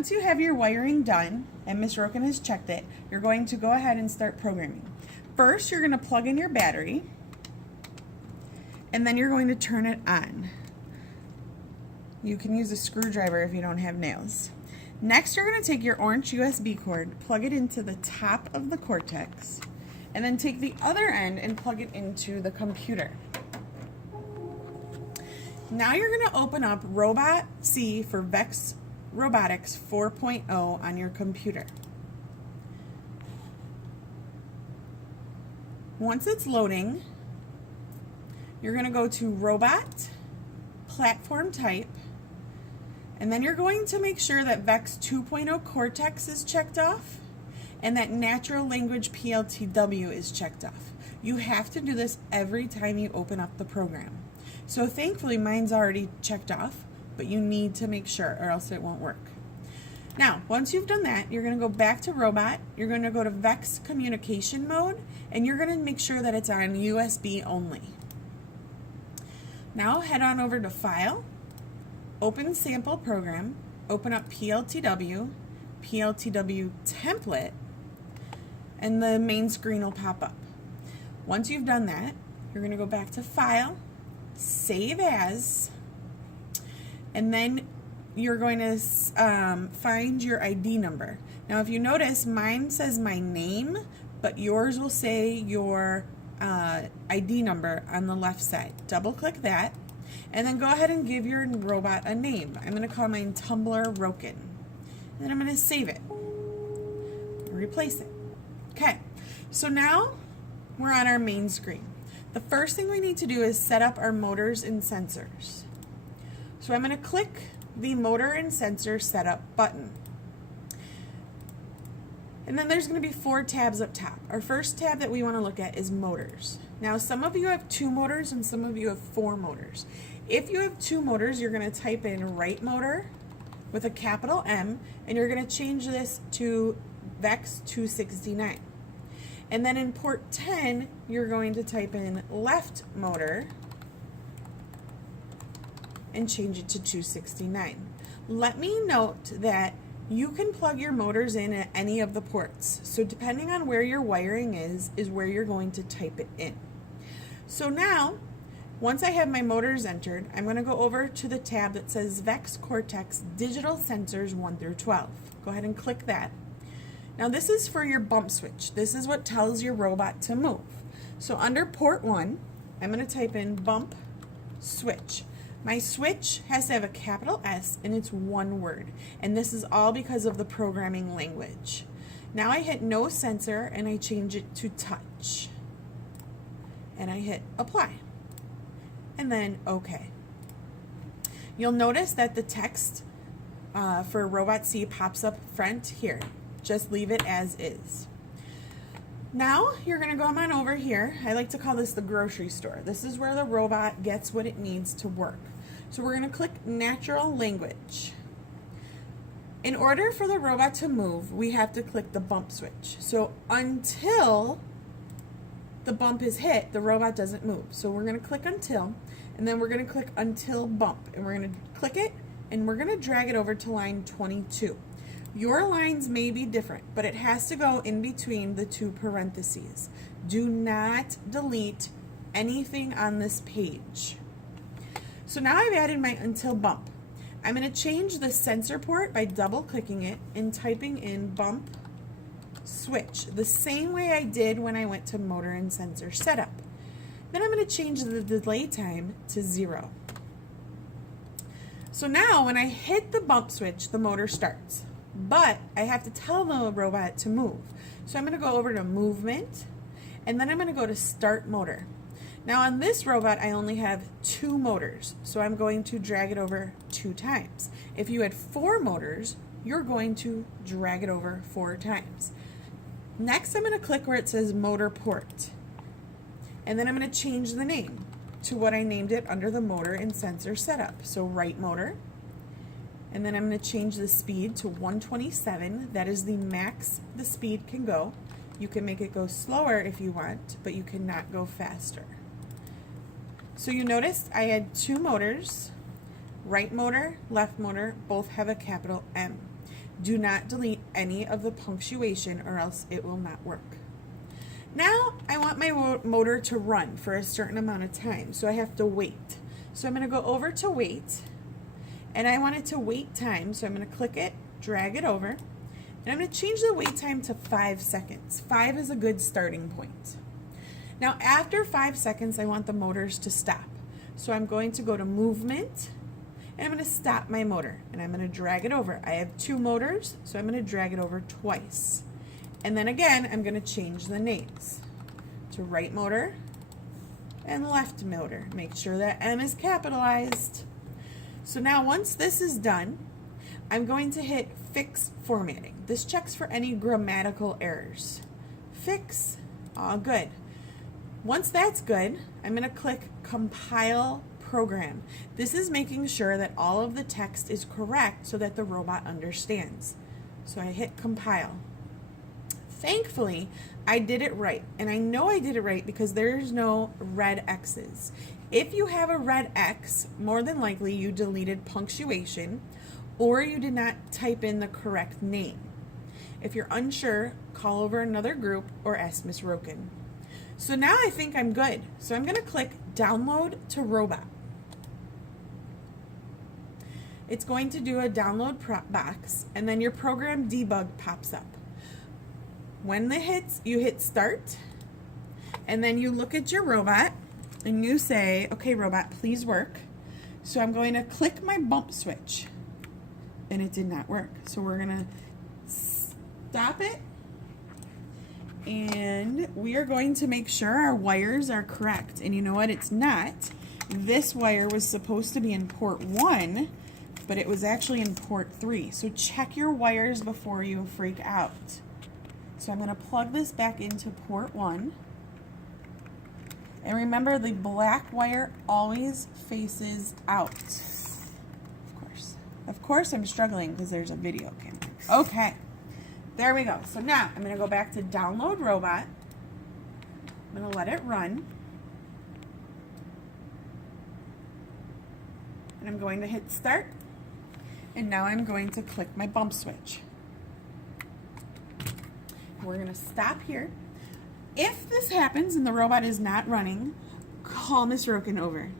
Once you have your wiring done, and Ms. Roken has checked it, you're going to go ahead and start programming. First, you're going to plug in your battery, and then you're going to turn it on. You can use a screwdriver if you don't have nails. Next, you're going to take your orange USB cord, plug it into the top of the Cortex, and then take the other end and plug it into the computer. Now you're going to open up Robot C for VEX Robotics 4.0 on your computer. Once it's loading, you're going to go to Robot, Platform Type, and then you're going to make sure that VEX 2.0 Cortex is checked off and that Natural Language PLTW is checked off. You have to do this every time you open up the program. So thankfully mine's already checked off, but you need to make sure or else it won't work. Now, once you've done that, you're going to go back to Robot, you're going to go to VEX Communication Mode, and you're going to make sure that it's on USB only. Now head on over to File, Open Sample Program, open up PLTW, PLTW Template, and the main screen will pop up. Once you've done that, you're going to go back to File, Save As, and then you're going to find your ID number. Now if you notice, mine says my name, but yours will say your ID number on the left side. Double click that, and then go ahead and give your robot a name. I'm going to call mine Tumbler Roken. And then I'm going to save it. Replace it. Okay, so now we're on our main screen. The first thing we need to do is set up our motors and sensors. So I'm going to click the motor and sensor setup button. And then there's going to be 4 tabs up top. Our first tab that we want to look at is motors. Now some of you have 2 motors and some of you have 4 motors. If you have 2 motors, you're going to type in right motor with a capital M, and you're going to change this to VEX 269. And then in port 10, you're going to type in left motor and change it to 269. Let me note that you can plug your motors in at any of the ports. So depending on where your wiring is where you're going to type it in. So now, once I have my motors entered, I'm going to go over to the tab that says VEX Cortex Digital Sensors 1 through 12. Go ahead and click that. Now this is for your bump switch. This is what tells your robot to move. So under port 1, I'm going to type in bump switch. My switch has to have a capital S and it's one word. And this is all because of the programming language. Now I hit no sensor and I change it to touch. And I hit apply. And then OK. You'll notice that the text for Robot C pops up front here. Just leave it as is. Now you're going to come on over here. I like to call this the grocery store. This is where the robot gets what it needs to work. So we're going to click Natural Language. In order for the robot to move, we have to click the bump switch. So until the bump is hit, the robot doesn't move. So we're going to click until, and then we're going to click until bump. And we're going to click it, and we're going to drag it over to line 22. Your lines may be different, but it has to go in between the 2 parentheses. Do not delete anything on this page. So now I've added my until bump. I'm going to change the sensor port by double clicking it and typing in bump switch, the same way I did when I went to motor and sensor setup. Then I'm going to change the delay time to 0. So now when I hit the bump switch, the motor starts. But I have to tell the robot to move. So I'm going to go over to movement, and then I'm going to go to start motor. Now on this robot I only have 2 motors, so I'm going to drag it over 2 times. If you had 4 motors, you're going to drag it over 4 times. Next I'm going to click where it says motor port, and then I'm going to change the name to what I named it under the motor and sensor setup. So right motor. And then I'm going to change the speed to 127. That is the max the speed can go. You can make it go slower if you want, but you cannot go faster. So you noticed I had 2 motors, right motor, left motor, both have a capital M. Do not delete any of the punctuation or else it will not work. Now I want my motor to run for a certain amount of time, so I have to wait. So I'm going to go over to wait, and I want it to wait time, so I'm going to click it, drag it over, and I'm going to change the wait time to 5 seconds. 5 is a good starting point. Now after 5 seconds, I want the motors to stop. So I'm going to go to movement, and I'm going to stop my motor, and I'm going to drag it over. I have 2 motors, so I'm going to drag it over twice. And then again, I'm going to change the names to right motor and left motor. Make sure that M is capitalized. So now once this is done, I'm going to hit fix formatting. This checks for any grammatical errors. Fix, all good. Once that's good, I'm going to click compile program. This is making sure that all of the text is correct so that the robot understands. So I hit compile. Thankfully, I did it right, and I know I did it right because there's no red X's. If you have a red X, more than likely you deleted punctuation or you did not type in the correct name. If you're unsure, call over another group or ask Miss Roken. So now I think I'm good. So I'm going to click download to robot. It's going to do a download box, and then your program debug pops up. When it hits, you hit start, and then you look at your robot and you say, okay, robot, please work. So I'm going to click my bump switch, and it did not work. So we're going to stop it, and we are going to make sure our wires are correct. And you know what? It's not. This wire was supposed to be in port 1, but it was actually in port 3. So check your wires before you freak out. So I'm going to plug this back into port 1. And remember, the black wire always faces out. Of course I'm struggling because there's a video camera. Okay, there we go. So now I'm going to go back to download robot. I'm going to let it run. And I'm going to hit start. And now I'm going to click my bump switch. We're going to stop here. If this happens and the robot is not running, call Miss Roken over.